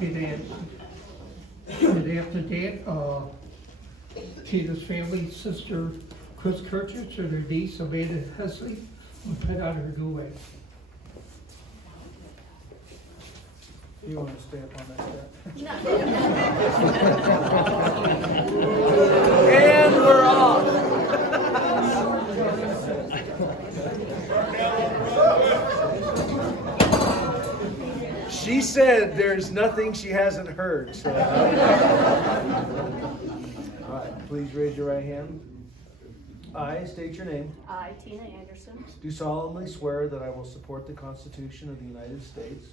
And after that, Tina's family, sister Chris Kirchich and her niece Amanda Hesley will put on her new wig. You want to stay up on that step? And we're off. She said there's nothing she hasn't heard. So. All right, please raise your right hand. I state your name. I, Tina Anderson, Do solemnly swear that I will support the Constitution of the United States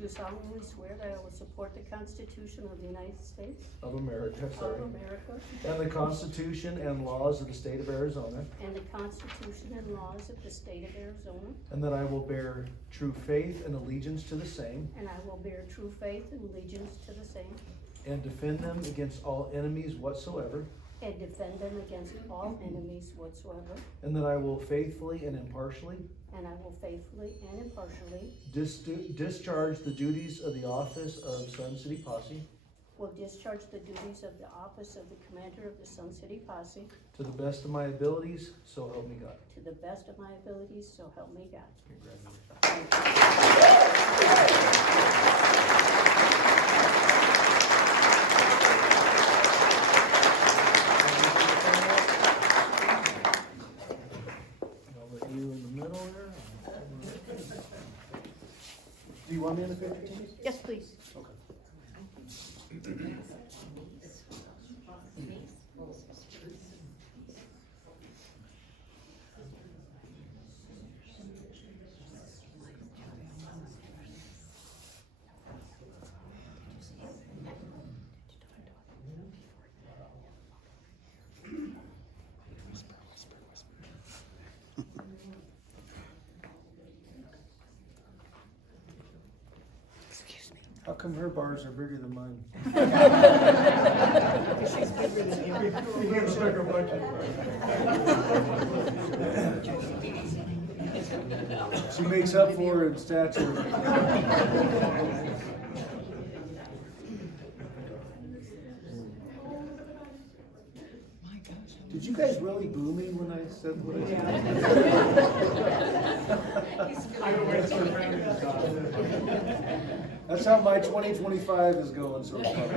do solemnly swear that I will support the Constitution of the United States of America, of America and the Constitution and laws of the state of Arizona, and the Constitution and laws of the state of Arizona, and that I will bear true faith and allegiance to the same, and I will bear true faith and allegiance to the same, and defend them against all enemies whatsoever, and defend them against all enemies whatsoever, and that I will faithfully and impartially and I will faithfully and impartially discharge the duties of the office of Sun City Posse will discharge the duties of the office of the commander of the Sun City Posse to the best of my abilities, so help me God. to the best of my abilities, so help me God. Congratulations. I'll let you in the middle there. Do you want me in the picture, Tina? Yes, please. Okay. How come her bars are bigger than mine? She's bigger than you. She makes up for her in stature. Did you guys really boo me when I said what I said? That's how my 2025 is going so far.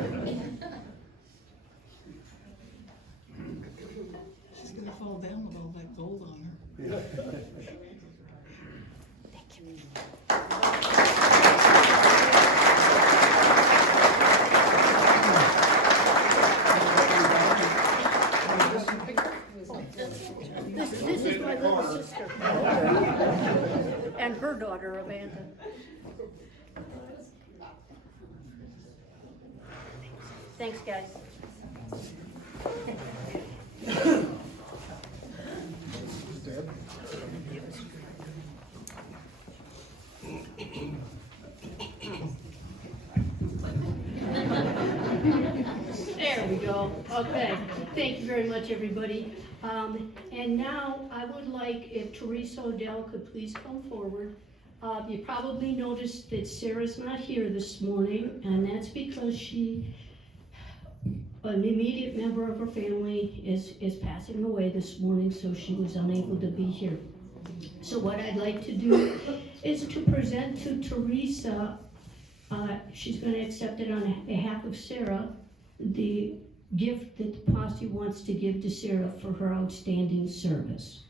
She's gonna fall down with all that gold on her. Yeah. This is my little sister. And her daughter, Amanda. Thanks, guys. Deb? There we go. Okay. Thank you very much, everybody. And now I would like if Teresa Odell could please come forward. You probably noticed that Sarah's not here this morning, and that's because an immediate member of her family is passing away this morning, so she was unable to be here. So what I'd like to do is to present to Teresa, she's going to accept it on behalf of Sarah, the gift that the posse wants to give to Sarah for her outstanding service.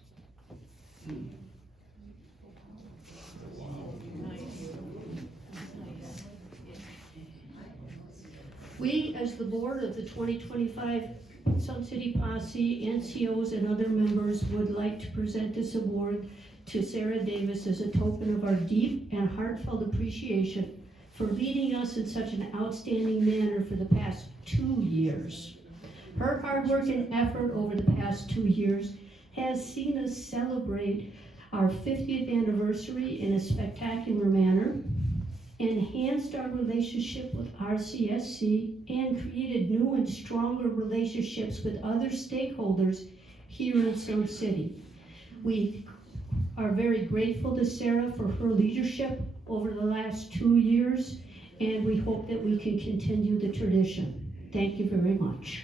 We, as the board of the 2025 Sun City Posse, NCOs, and other members would like to present this award to Sarah Davis as a token of our deep and heartfelt appreciation for leading us in such an outstanding manner for the past 2 years. Her hard work and effort over the past 2 years has seen us celebrate our 50th anniversary in a spectacular manner, enhanced our relationship with RCSC, and created new and stronger relationships with other stakeholders here in Sun City. We are very grateful to Sarah for her leadership over the last 2 years and we hope that we can continue the tradition. Thank you very much.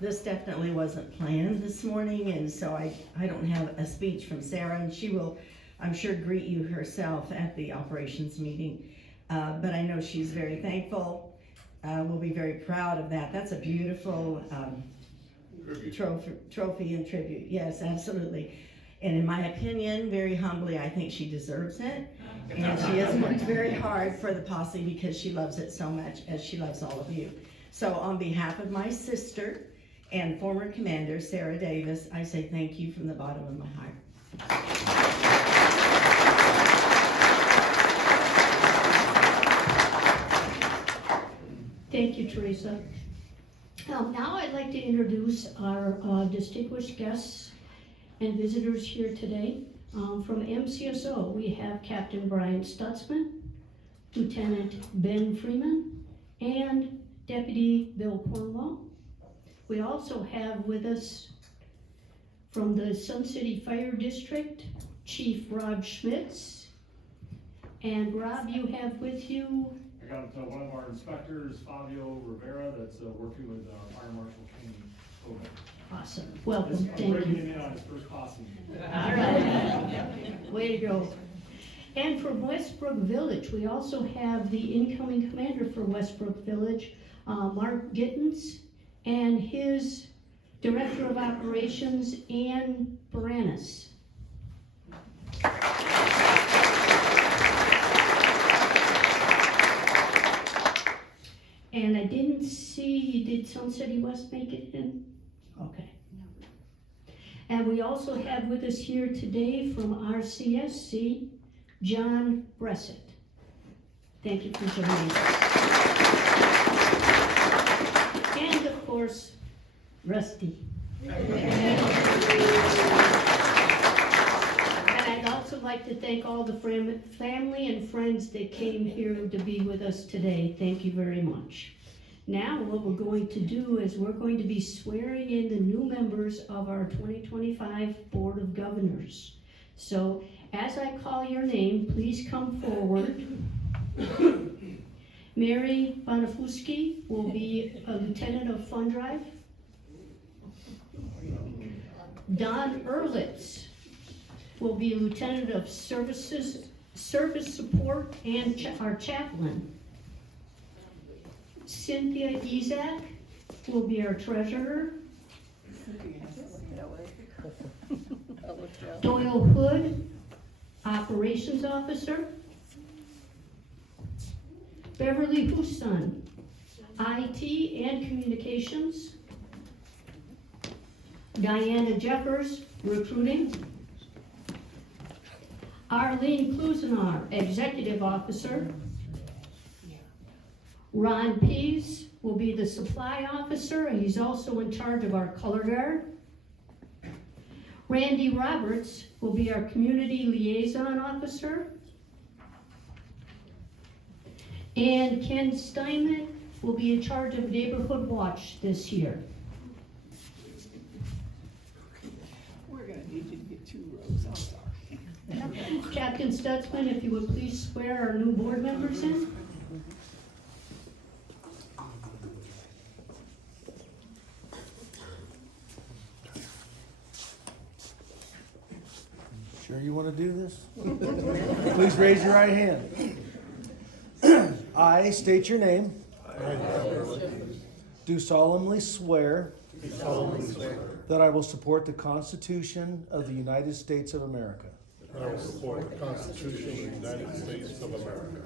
This definitely wasn't planned this morning, and so I don't have a speech from Sarah, and she will, I'm sure, greet you herself at the operations meeting. But I know she's very thankful. We'll be very proud of that. That's a beautiful trophy and tribute. Yes, absolutely. And in my opinion, very humbly, I think she deserves it. And she has worked very hard for the posse because she loves it so much, as she loves all of you. So on behalf of my sister and former commander, Sarah Davis, I say thank you from the bottom of my heart. Thank you, Teresa. Now I'd like to introduce our distinguished guests and visitors here today. From MCSO, we have Captain Brian Stutzman, Lieutenant Ben Freeman, and Deputy Bill Cornwall. We also have with us from the Sun City Fire District, Chief Rob Schmitz. And Rob, you have with you I got one of our inspectors, Fabio Rivera, that's working with Fire Marshal King Hogan. awesome. Welcome. I'm Thank bringing you. him in on his first posse. All right. Way to go. And from Westbrook Village, we also have the incoming commander for Westbrook Village, Mark Gittens, and his Director of Operations, Ann Baranis. And I didn't see, did Sun City West make it in? Okay. And we also have with us here today from RCSC, John Bressett. Thank you for joining us. And of course, Rusty. And I'd also like to thank all the family and friends that came here to be with us today. Thank you very much. Now what we're going to do is we're going to be swearing in the new members of our 2025 Board of Governors. So as I call your name, please come forward. Mary Bonafuski will be a Lieutenant of Fund Drive. Don Ehrlitz will be Lieutenant of Service Support and our Chaplain. Cynthia Ezak will be our Treasurer. Doyle Hood, Operations Officer. Beverly Huson, IT and Communications. Diana Jeffers, Recruiting. Arlene Klusenar, Executive Officer. Ron Pease will be the Supply Officer, and he's also in charge of our Color Guard. Randy Roberts will be our Community Liaison Officer. And Ken Steinman will be in charge of Neighborhood Watch this year. We're gonna need you to get 2 rows, I'm sorry. Captain Stutzman, if you would please swear our new board members in. Sure you want to do this? Please raise your right hand. I state your name. Do solemnly swear that I will support the Constitution of the United States of America I will support the Constitution of the United States of America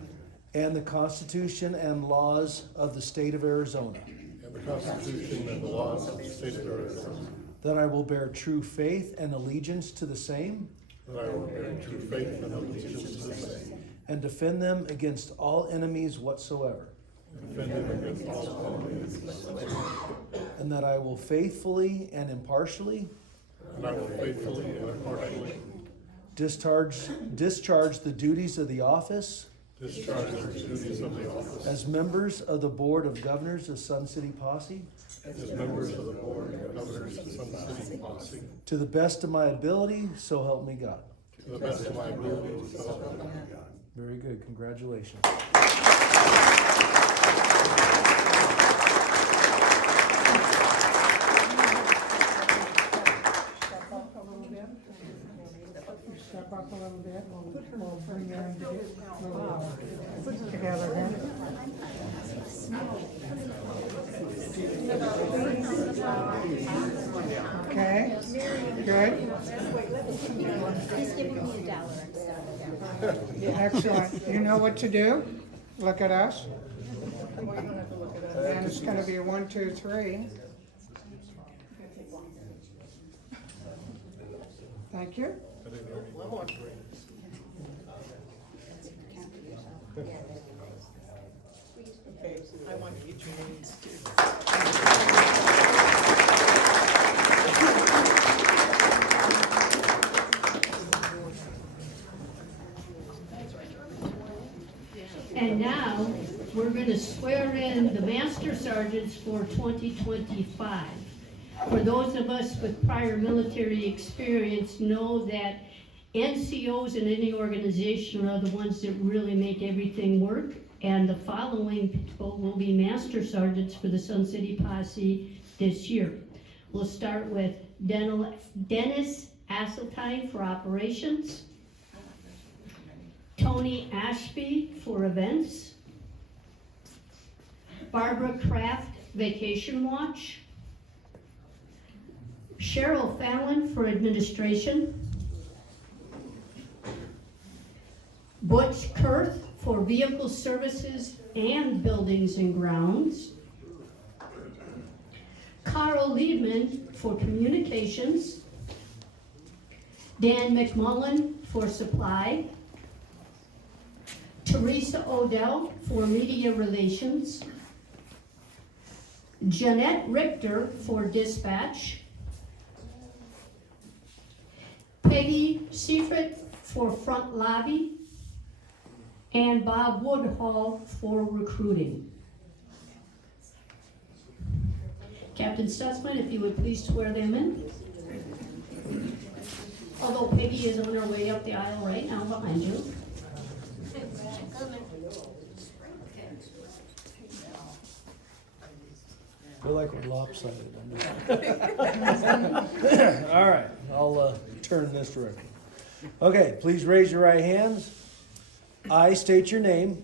and the Constitution and laws of the state of Arizona, and the Constitution and the laws of the state of Arizona, that I will bear true faith and allegiance to the same that I will bear true faith and allegiance to the same, and defend them against all enemies whatsoever, defend them against all enemies, and that I will faithfully and impartially and I will faithfully and impartially discharge the duties of the office discharge the duties of the office as members of the Board of Governors of Sun City Posse as members of the Board of Governors of Sun City Posse, to the best of my ability, so help me God. to the best of my ability, so help me God. Very good, congratulations. Step up a little bit, we'll bring them together then. Okay, good. He's giving me $1 instead. Excellent. You know what to do? Look at us. And it's gonna be 1, 2, 3. Thank you. I want to get your names too. And now, we're gonna swear in the master sergeants for 2025. For those of us with prior military experience know that NCOs in any organization are the ones that really make everything work. And the following people will be master sergeants for the Sun City Posse this year. We'll start with Dennis Asseltine for operations, Tony Ashby for events, Barbara Kraft Vacation Watch, Cheryl Fallon for administration, Butch Kurth for vehicle services and buildings and grounds, Carl Liebman for communications, Dan McMullen for supply, Teresa Odell for media relations, Jeanette Richter for dispatch, Peggy Seifert for front lobby, and Bob Woodhall for recruiting. Captain Stutzman, if you would please swear them in. Although Peggy is on her way up the aisle right now behind you. Feel like we're lopsided. All right, I'll turn this direction. Okay, please raise your right hands. I state your name.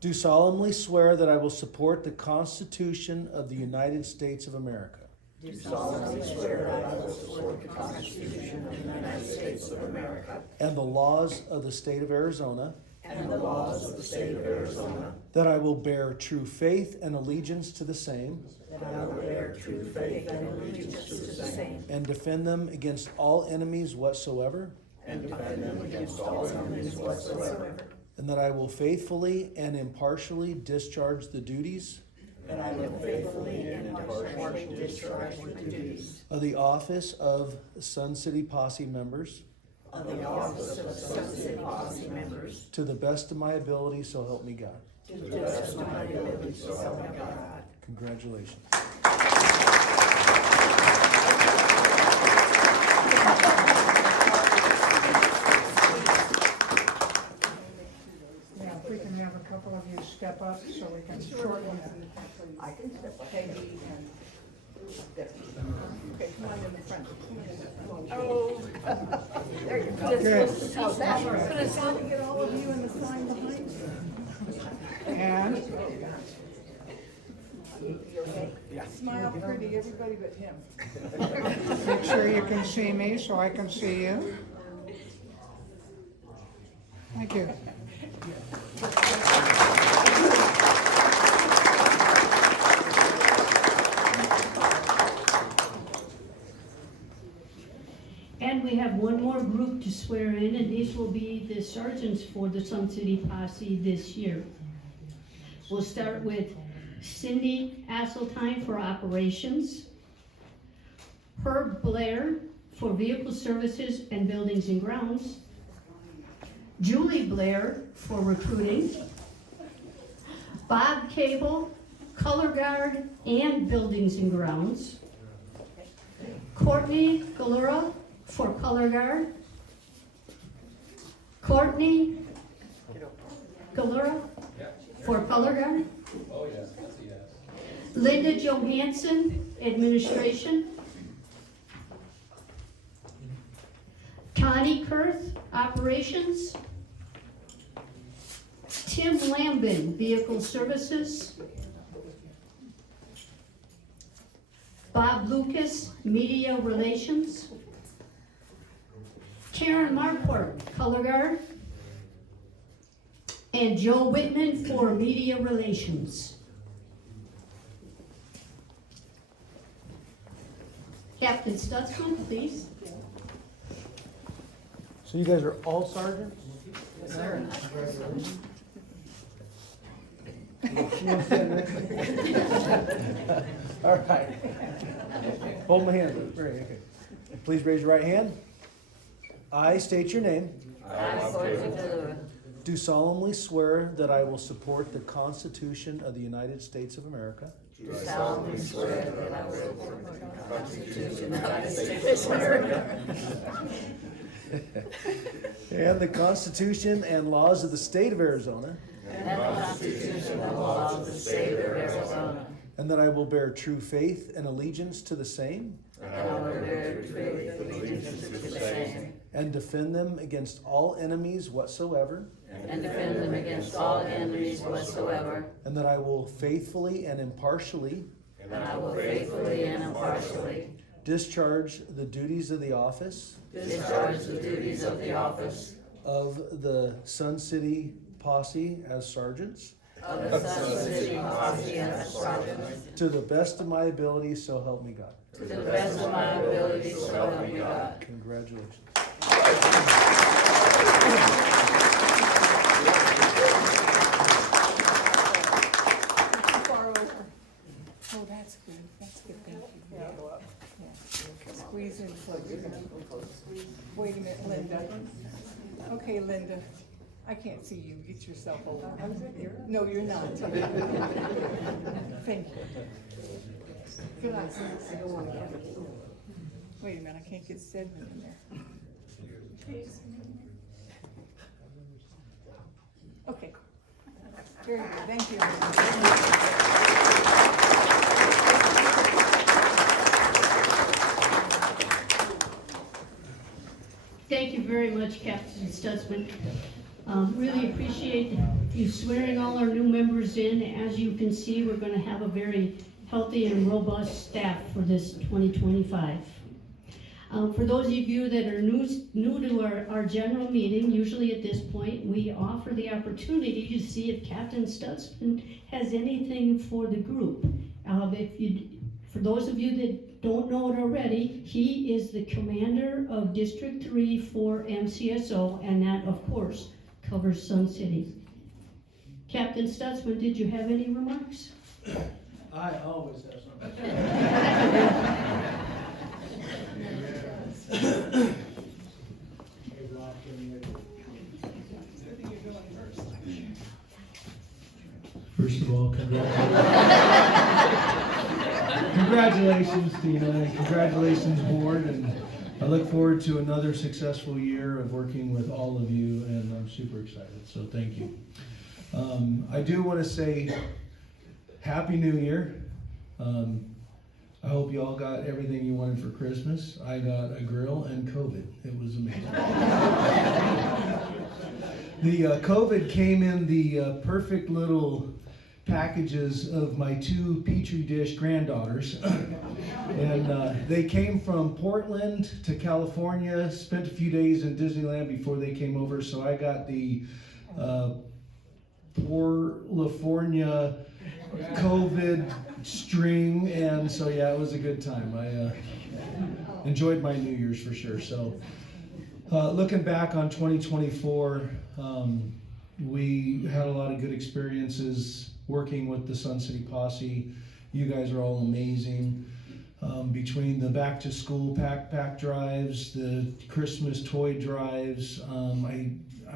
Do solemnly swear that I will support the Constitution of the United States of America. Do solemnly swear that I will support the Constitution of the United States of America And the laws of the state of Arizona. and the laws of the state of Arizona, That I will bear true faith and allegiance to the same. that I will bear true faith and allegiance to the same, And defend them against all enemies whatsoever. and defend them against all enemies whatsoever, And that I will faithfully and impartially discharge the duties and I will faithfully and impartially discharge the duties of the office of Sun City Posse members of the office of Sun City Posse members to the best of my ability, so help me God. to the best of my ability, so help me God. Congratulations. Yeah, if we can have a couple of you step up so we can shorten it. I can step up. Peggy and okay, come on in the front. Oh, there you go. Good. How's that? But it's hard to get all of you in the sign behind you. And You okay? Smile pretty, everybody but him. make sure you can see me so I can see you. Thank you. And we have one more group to swear in, and these will be the sergeants for the Sun City Posse this year. We'll start with Cindy Asseltine for operations, Herb Blair for vehicle services and buildings and grounds, Julie Blair for recruiting, Bob Cable color guard, and buildings and grounds. Courtney Galura for color guard. Courtney Galura for color guard. Oh, yes, that's a yes. Linda Johansson, administration. Connie Kurth, operations. Tim Lambin, vehicle services. Bob Lucas, media relations. Karen Marquardt, color guard. And Joe Whitman for media relations. Captain Stutzman, please. So you guys are all sergeants? All right. Hold my hand. Very okay. Please raise your right hand. I state your name. Do solemnly swear that I will support the Constitution of the United States of America. Do solemnly swear that I will support the Constitution of the United States of America. And the Constitution and laws of the state of Arizona. And the Constitution and laws of the state of Arizona. And that I will bear true faith and allegiance to the same. And I will bear true faith and allegiance to the same. And defend them against all enemies whatsoever. And defend them against all enemies whatsoever. And that I will faithfully and impartially. And I will faithfully and impartially. Discharge the duties of the office. Discharge the duties of the office. Of the Sun City Posse as sergeants. Of the Sun City Posse as sergeants. To the best of my ability, so help me God. To the best of my ability, so help me God. Congratulations. Far over. Oh, that's good, thank you. Yeah. Squeeze in close. Wait a minute, Linda. Okay, Linda, I can't see you, get yourself over. No, you're not. Thank you. Good night. Wait a minute, I can't get Stedman in there. Okay. Very good, thank you. Thank you very much, Captain Stutzman. Really appreciate you swearing all our new members in. As you can see, we're going to have a very healthy and robust staff for this 2025. For those of you that are new to our general meeting, usually at this point, we offer the opportunity to see if Captain Stutzman has anything for the group. For those of you that don't know it already, he is the commander of District 3 for MCSO, and that, of course, covers Sun City. Captain Stutzman, did you have any remarks? I always have something. First of all, congratulations, Tina, and congratulations, board, and I look forward to another successful year of working with all of you, and I'm super excited, so thank you. I do want to say Happy New Year. I hope you all got everything you wanted for Christmas. I got a grill and COVID. It was amazing. The COVID came in the perfect little packages of my two Petri dish granddaughters. And they came from Portland to California, spent a few days in Disneyland before they came over. So I got the California COVID string, and so yeah, it was a good time. I enjoyed my New Year's for sure. So looking back on 2024, we had a lot of good experiences working with the Sun City Posse. You guys are all amazing. Between the back to school pack drives, the Christmas toy drives, I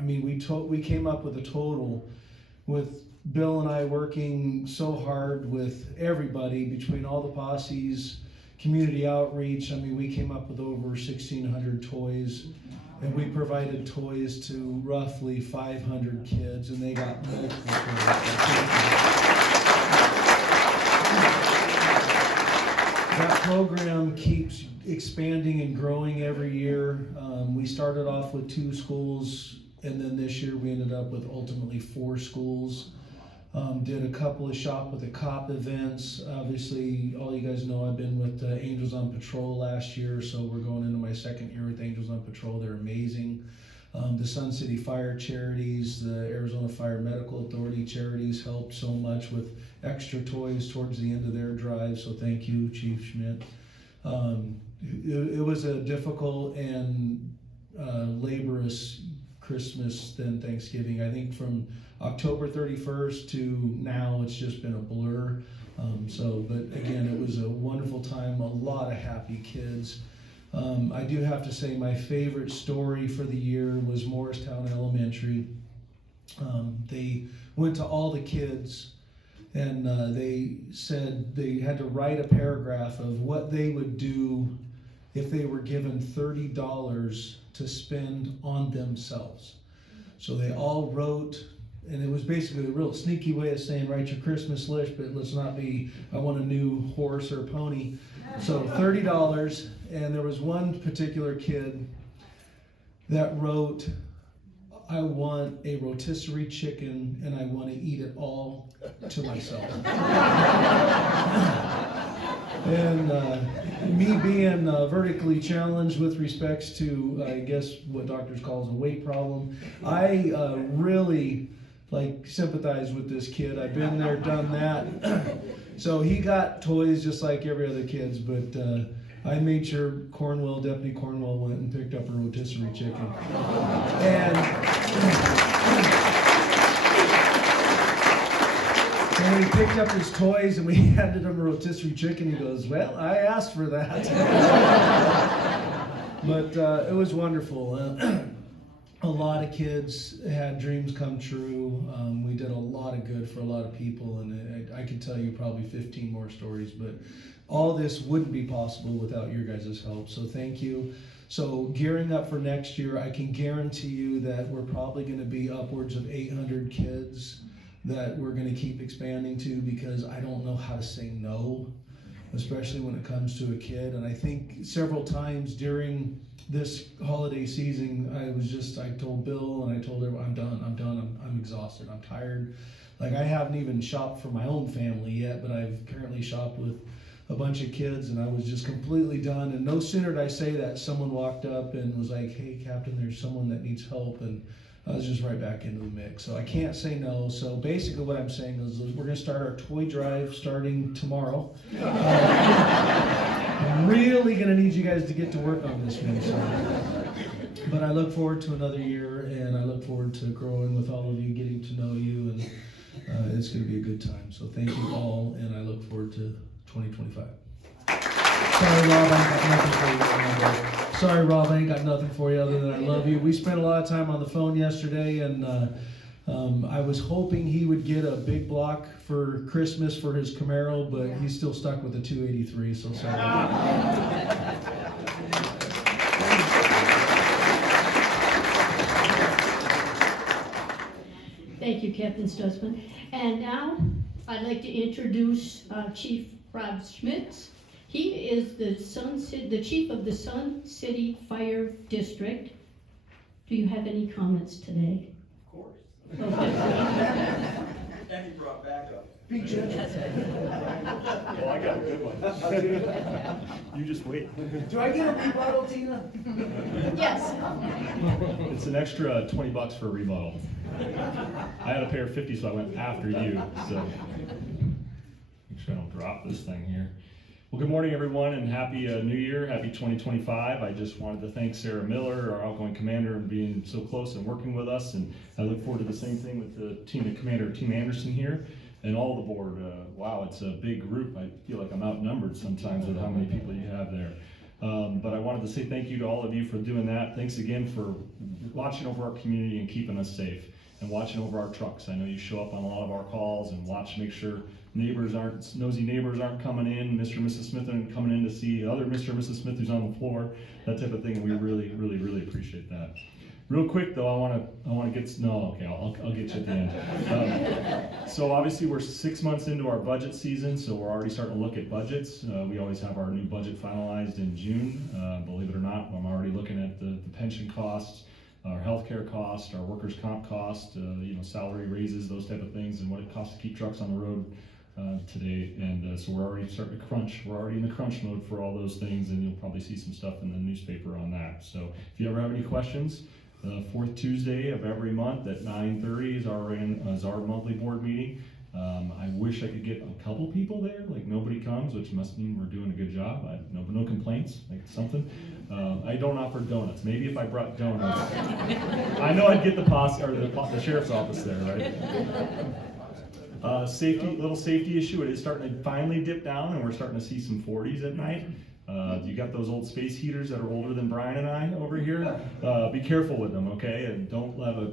mean we came up with a total with Bill and I working so hard with everybody between all the posses, community outreach. I mean, we came up with over 1,600 toys, and we provided toys to roughly 500 kids, and they got multiple toys. That program keeps expanding and growing every year. We started off with 2 schools, and then this year we ended up with ultimately 4 schools. Did a couple of Shop with a Cop events. Obviously, all you guys know I've been with Angels on Patrol last year, so we're going into my 2nd year with Angels on Patrol. They're amazing. The Sun City Fire charities, the Arizona Fire Medical Authority charities helped so much with extra toys towards the end of their drive, so thank you, Chief Schmidt. It was a difficult and laborious Christmas than Thanksgiving. I think from October 31st to now, it's just been a blur. But again, it was a wonderful time, a lot of happy kids. I do have to say my favorite story for the year was Morristown Elementary. They went to all the kids and they said they had to write a paragraph of what they would do if they were given $30 to spend on themselves. So they all wrote, and it was basically a real sneaky way of saying write your Christmas list, but let's not be, I want a new horse or pony. So $30, and there was one particular kid that wrote, I want a rotisserie chicken and I want to eat it all to myself. And me being vertically challenged with respects to, I guess, what doctors call a weight problem, I really sympathize with this kid. I've been there, done that. So he got toys just like every other kid's, but I made sure Deputy Cornwell went and picked up a rotisserie chicken. And when he picked up his toys and we handed him a rotisserie chicken, he goes, well, I asked for that. But it was wonderful. A lot of kids had dreams come true. We did a lot of good for a lot of people, and I could tell you probably 15 more stories, but all this wouldn't be possible without your guys' help, so thank you. So gearing up for next year, I can guarantee you that we're probably going to be upwards of 800 kids that we're going to keep expanding to, because I don't know how to say no, especially when it comes to a kid. And I think several times during this holiday season, I told Bill and I told everyone, I'm exhausted, I'm tired. I haven't even shopped for my own family yet, but I've currently shopped with a bunch of kids, and I was just completely done. And no sooner did I say that, someone walked up and was like, hey, Captain, there's someone that needs help, and I was just right back into the mix. So I can't say no. So basically what I'm saying is we're going to start our toy drive starting tomorrow. I'm really going to need you guys to get to work on this one. So. But I look forward to another year, and I look forward to growing with all of you, getting to know you, and it's going to be a good time. So thank you all, and I look forward to 2025. Sorry, Rob, I ain't got nothing for you other than I love you. We spent a lot of time on the phone yesterday, and I was hoping he would get a big block for Christmas for his Camaro, but he's still stuck with the 283, so sorry. Thank you, Captain Stutzman. And now I'd like to introduce Chief Rob Schmitz. He is the chief of the Sun City Fire District. Do you have any comments today? Of course. Okay. And he brought backup. Be generous. Well, I got a good one. You just wait. Do I get a rebuttal, Tina? Yes. It's an extra $20 for a rebuttal. I had a pair of 50, so I went after you. So make sure I don't drop this thing here. Well, good morning, everyone, and Happy New Year, Happy 2025. I just wanted to thank Sarah Miller, our outgoing commander, and being so close and working with us, and I look forward to the same thing with the team of Commander Team Anderson here, and all the board. Wow, it's a big group. I feel like I'm outnumbered sometimes with how many people you have there. But I wanted to say thank you to all of you for doing that. Thanks again for watching over our community and keeping us safe. and watching over our trucks. I know you show up on a lot of our calls and watch to make sure nosy neighbors aren't coming in, Mr. and Mrs. Smith aren't coming in to see other Mr. and Mrs. Smith who's on the floor, that type of thing. We really, really, really appreciate that. Real quick though, I'll get you at the end. So obviously we're 6 months into our budget season, so we're already starting to look at budgets. We always have our new budget finalized in June. Believe it or not, I'm already looking at the pension costs, our healthcare cost, our workers' comp cost, salary raises, those type of things, and what it costs to keep trucks on the road today. And so we're already starting to crunch. We're already in the crunch mode for all those things, and you'll probably see some stuff in the newspaper on that. So if you ever have any questions, the fourth Tuesday of every month at 9:30 is our monthly board meeting. I wish I could get a couple people there, like nobody comes, which must mean we're doing a good job. No complaints, like something. I don't offer donuts. Maybe if I brought donuts, I know I'd get the posse or the sheriff's office there, right? Little safety issue. It is starting to finally dip down, and we're starting to see some 40s at night. You got those old space heaters that are older than Brian and I over here. Be careful with them, okay? And don't let a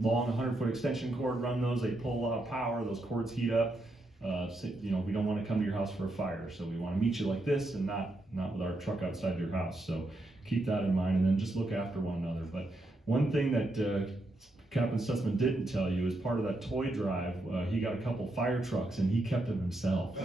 long 100-foot extension cord run those. They pull a lot of power. Those cords heat up. We don't want to come to your house for a fire, so we want to meet you like this and not with our truck outside your house. So keep that in mind, and then just look after one another. But one thing that Captain Sussman didn't tell you is part of that toy drive, he got a couple fire trucks and he kept them himself. He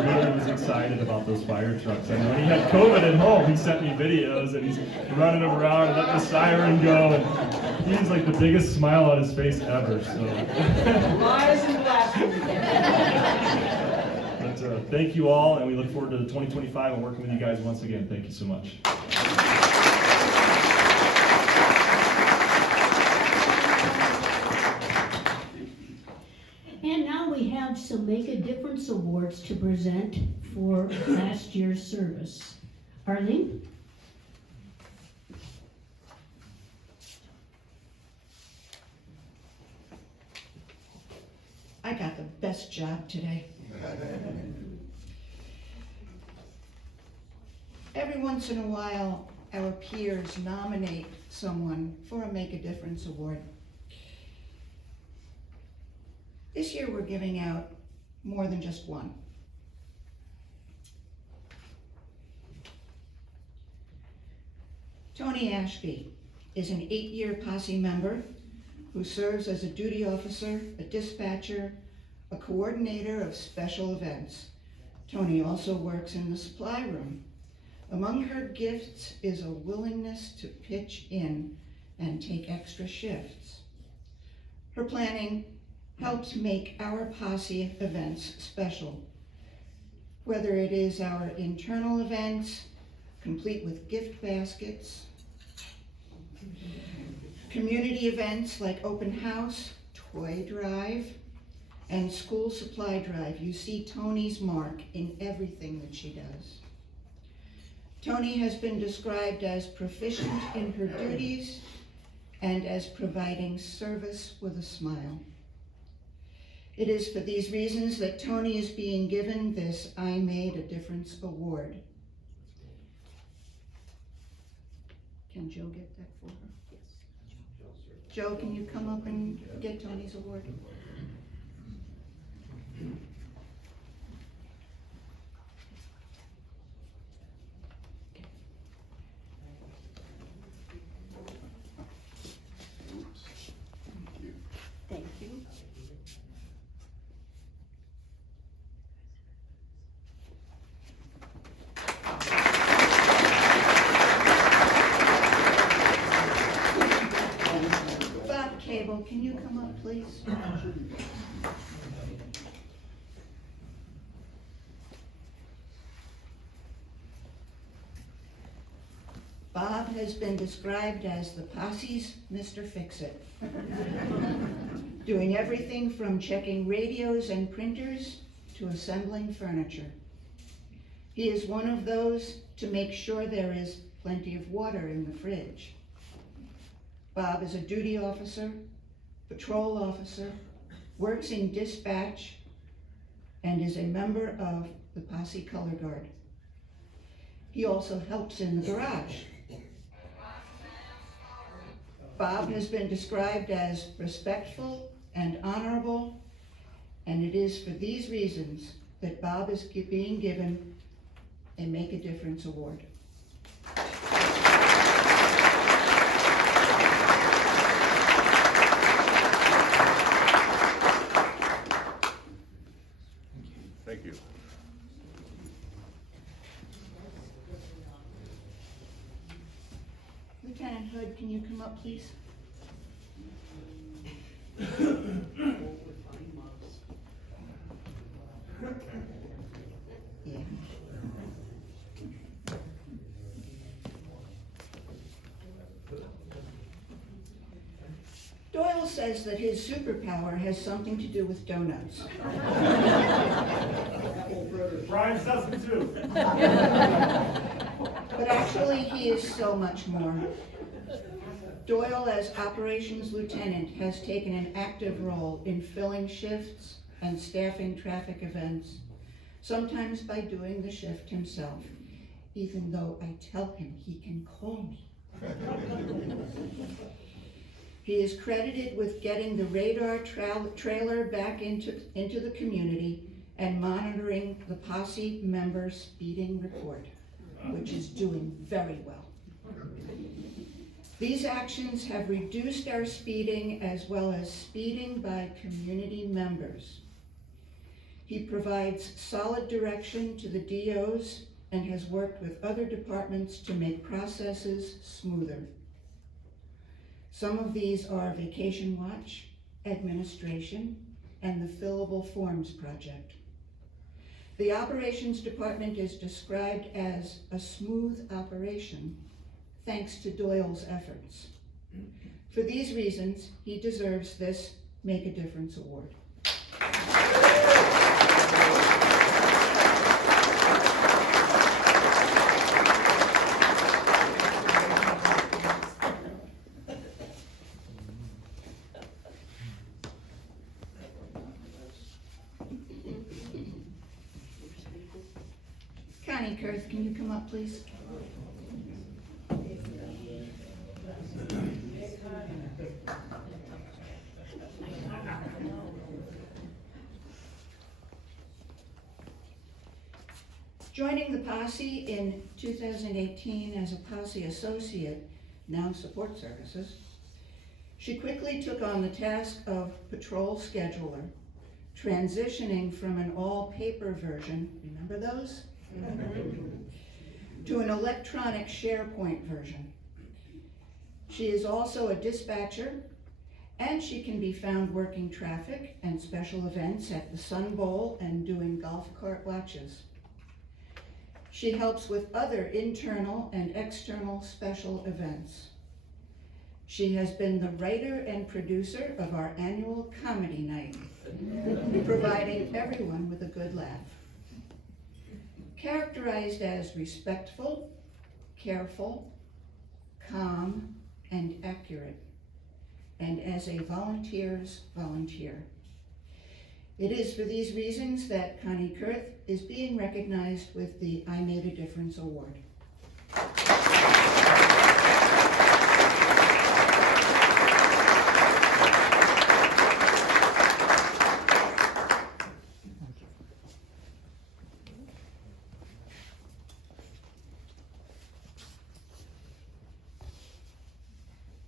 really was excited about those fire trucks. And when he had COVID at home, he sent me videos and he's running them around and letting the siren go. And he's like the biggest smile on his face ever. So. Lies and blasphemy. But thank you all, and we look forward to the 2025 and working with you guys once again. Thank you so much. And now we have some Make a Difference awards to present for last year's service. Arlene? I got the best job today. Every once in a while, our peers nominate someone for a Make a Difference award. This year we're giving out more than just one. Tony Ashby is an 8-year posse member who serves as a duty officer, a dispatcher, a coordinator of special events. Tony also works in the supply room. Among her gifts is a willingness to pitch in and take extra shifts. Her planning helps make our posse events special. Whether it is our internal events, complete with gift baskets, community events like open house, toy drive, and school supply drive, you see Tony's mark in everything that she does. Tony has been described as proficient in her duties and as providing service with a smile. It is for these reasons that Tony is being given this I Made a Difference award. Can Joe get that for her? Yes. Joe, can you come up and get Tony's award? Thank you. Bob Cable, can you come up, please? Bob has been described as the posse's Mr. Fix-It, doing everything from checking radios and printers to assembling furniture. He is one of those to make sure there is plenty of water in the fridge. Bob is a duty officer, patrol officer, works in dispatch, and is a member of the Posse Color Guard. He also helps in the garage. Bob has been described as respectful and honorable, and it is for these reasons that Bob is being given a Make a Difference Award. Thank you. Lieutenant Hood, can you come up, please? Yeah. Doyle says that his superpower has something to do with donuts. Brian doesn't too. But actually, he is so much more. Doyle, as operations lieutenant, has taken an active role in filling shifts and staffing traffic events, sometimes by doing the shift himself, even though I tell him he can call me. He is credited with getting the radar trailer back into the community and monitoring the posse member speeding report, which is doing very well. These actions have reduced our speeding as well as speeding by community members. He provides solid direction to the DOs and has worked with other departments to make processes smoother. Some of these are Vacation Watch, administration, and the Fillable Forms project. The operations department is described as a smooth operation thanks to Doyle's efforts. For these reasons, he deserves this Make a Difference Award. Connie Kurth, can you come up, please? Joining the posse in 2018 as a posse associate, now support services, she quickly took on the task of patrol scheduler, transitioning from an all-paper version, remember those? To an electronic SharePoint version. She is also a dispatcher, and she can be found working traffic and special events at the Sun Bowl and doing golf cart watches. She helps with other internal and external special events. She has been the writer and producer of our annual comedy night, providing everyone with a good laugh. Characterized as respectful, careful, calm, and accurate, and as a volunteer's volunteer. It is for these reasons that Connie Kurth is being recognized with the I Made a Difference Award.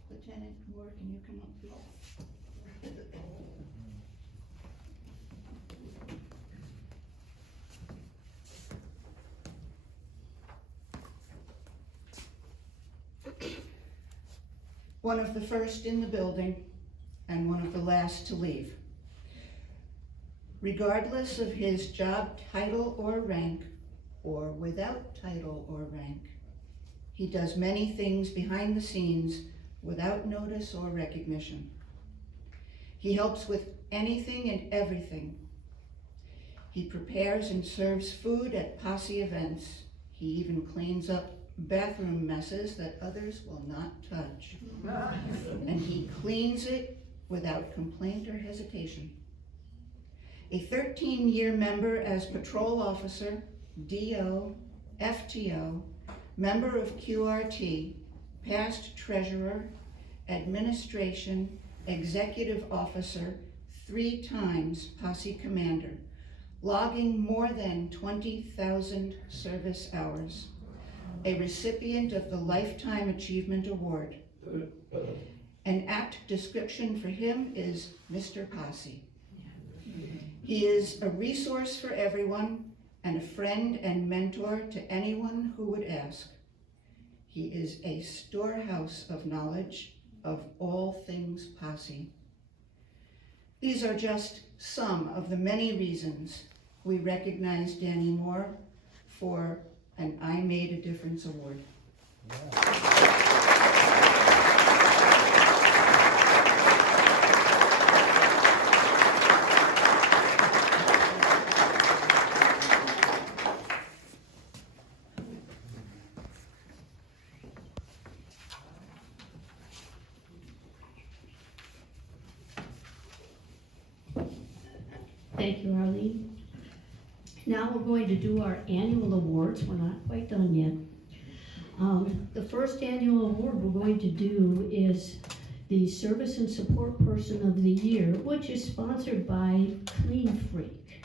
Lieutenant Moore, can you come up, please? One of the first in the building and one of the last to leave. Regardless of his job title or rank, or without title or rank, he does many things behind the scenes without notice or recognition. He helps with anything and everything. He prepares and serves food at posse events. He even cleans up bathroom messes that others will not touch. And he cleans it without complaint or hesitation. A 13-year member as patrol officer, DO, FTO, member of QRT, past treasurer, administration, executive officer, 3 times posse commander, logging more than 20,000 service hours, a recipient of the Lifetime Achievement Award. An apt description for him is Mr. Posse. He is a resource for everyone and a friend and mentor to anyone who would ask. He is a storehouse of knowledge of all things posse. These are just some of the many reasons we recognize Danny Moore for an I Made a Difference award. Thank you, Arlene. Now we're going to do our annual awards. We're not quite done yet. The first annual award we're going to do is the Service and Support Person of the Year, which is sponsored by Clean Freak.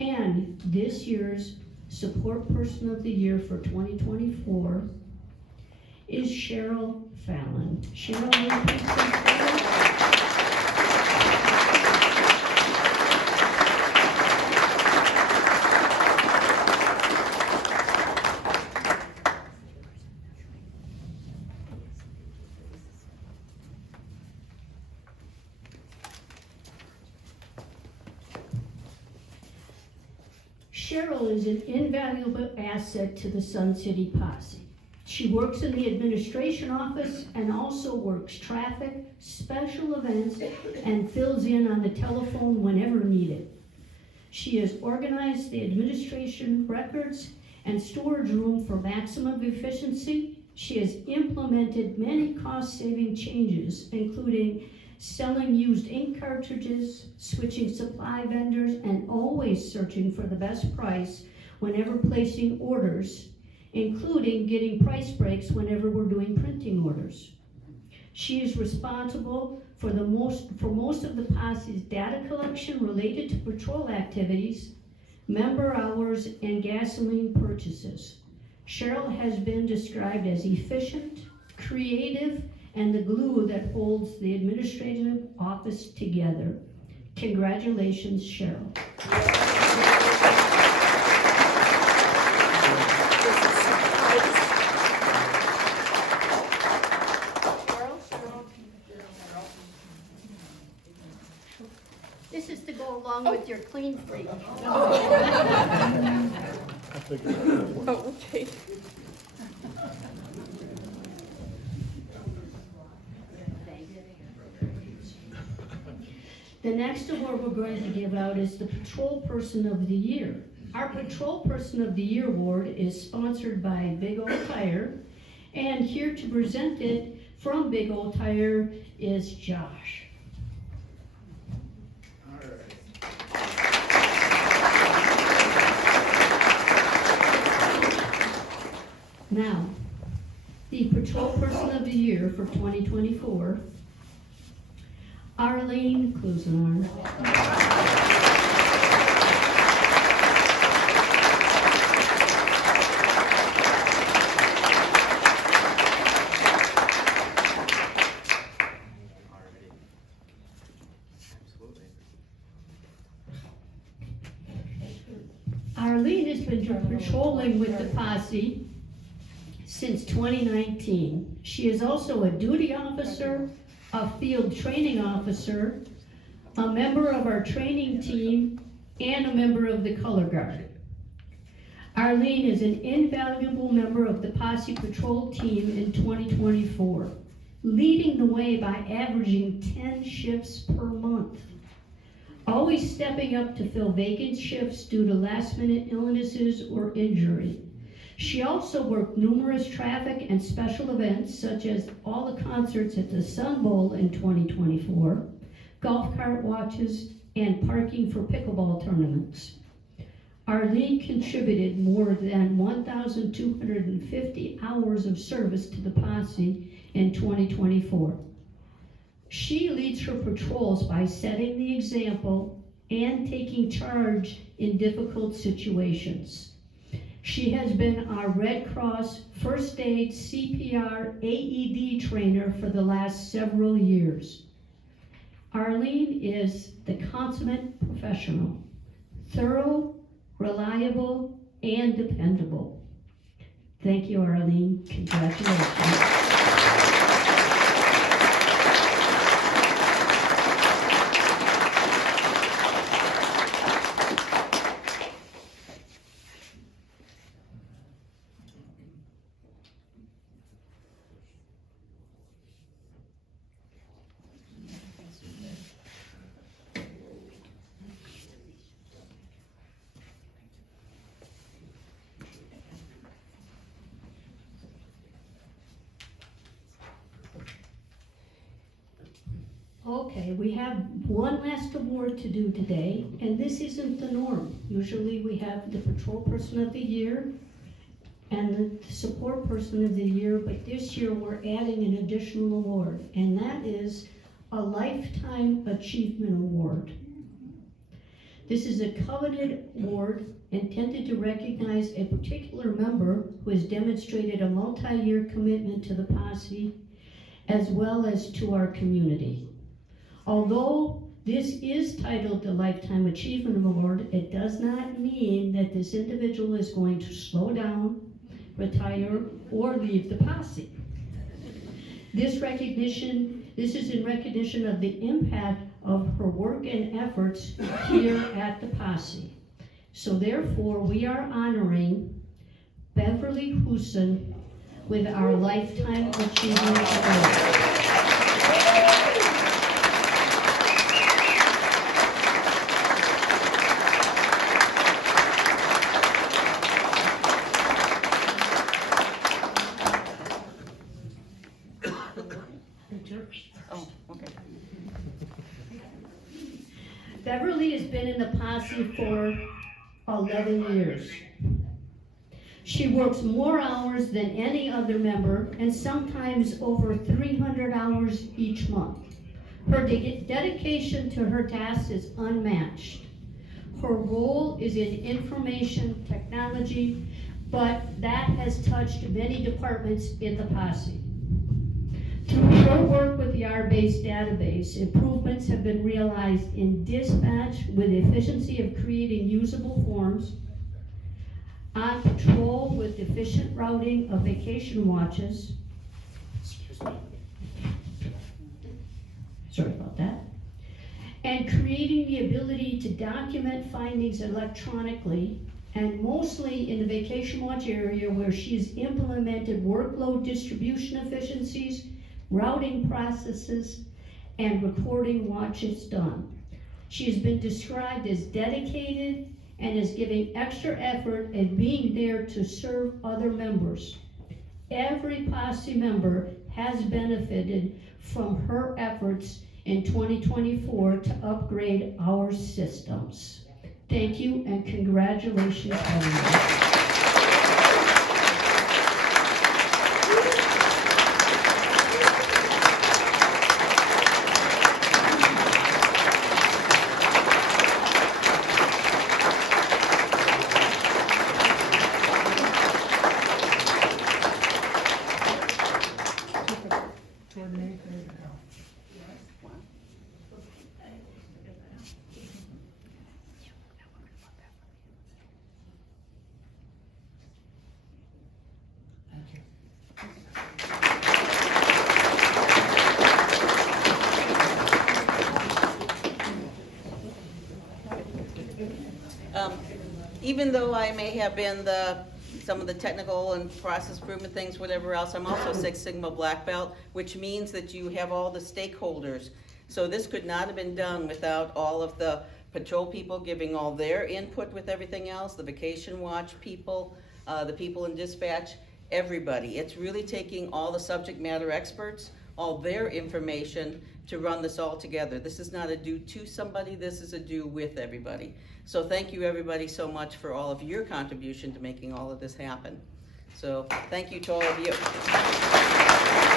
And this year's Support Person of the Year for 2024 is Cheryl Fallon. Cheryl, will you please come forward? Cheryl is an invaluable asset to the Sun City Posse. She works in the administration office and also works traffic, special events, and fills in on the telephone whenever needed. She has organized the administration records and storage room for maximum efficiency. She has implemented many cost-saving changes, including selling used ink cartridges, switching supply vendors, and always searching for the best price whenever placing orders, including getting price breaks whenever we're doing printing orders. She is responsible for most of the posse's data collection related to patrol activities, member hours, and gasoline purchases. Cheryl has been described as efficient, creative, and the glue that holds the administrative office together. Congratulations, Cheryl. This is to go along with your Clean Freak. Oh, okay. The next award we're going to give out is the Patrol Person of the Year. Our Patrol Person of the Year award is sponsored by Big Old Tire, and here to present it from Big Old Tire is Josh. Now, the Patrol Person of the Year for 2024, Arlene Klusenar. Arlene has been patrolling with the posse since 2019. She is also a duty officer, a field training officer, a member of our training team, and a member of the color guard. Arlene is an invaluable member of the Posse Patrol team in 2024, leading the way by averaging 10 shifts per month, always stepping up to fill vacant shifts due to last-minute illnesses or injury. She also worked numerous traffic and special events, such as all the concerts at the Sun Bowl in 2024, golf cart watches, and parking for pickleball tournaments. Arlene contributed more than 1,250 hours of service to the posse in 2024. She leads her patrols by setting the example and taking charge in difficult situations. She has been our Red Cross First Aid CPR AED trainer for the last several years. Arlene is the consummate professional, thorough, reliable, and dependable. Thank you, Arlene. Congratulations. Okay, we have one last award to do today, and this isn't the norm. Usually we have the Patrol Person of the Year and the Support Person of the Year, but this year we're adding an additional award, and that is a Lifetime Achievement Award. This is a coveted award intended to recognize a particular member who has demonstrated a multi-year commitment to the posse as well as to our community. Although this is titled the Lifetime Achievement Award, it does not mean that this individual is going to slow down, retire, or leave the posse. This is in recognition of the impact of her work and efforts here at the posse. So therefore, we are honoring Beverly Huson with our Lifetime Achievement Award. Beverly has been in the posse for 11 years. She works more hours than any other member and sometimes over 300 hours each month. Her dedication to her tasks is unmatched. Her role is in information technology, but that has touched many departments in the posse. Through her work with the R-based database, improvements have been realized in dispatch with the efficiency of creating usable forms, on patrol with efficient routing of vacation watches. Sorry about that. And creating the ability to document findings electronically, and mostly in the vacation watch area where she's implemented workload distribution efficiencies, routing processes, and recording watches done. She has been described as dedicated and is giving extra effort and being there to serve other members. Every posse member has benefited from her efforts in 2024 to upgrade our systems. Thank you and congratulations, everyone. Even though I may have been some of the technical and process improvement things, whatever else, I'm also Six Sigma Black Belt, which means that you have all the stakeholders. So this could not have been done without all of the patrol people giving all their input with everything else, the vacation watch people, the people in dispatch, everybody. It's really taking all the subject matter experts, all their information to run this all together. This is not a do to somebody, this is a do with everybody. So thank you everybody so much for all of your contribution to making all of this happen. So thank you to all of you.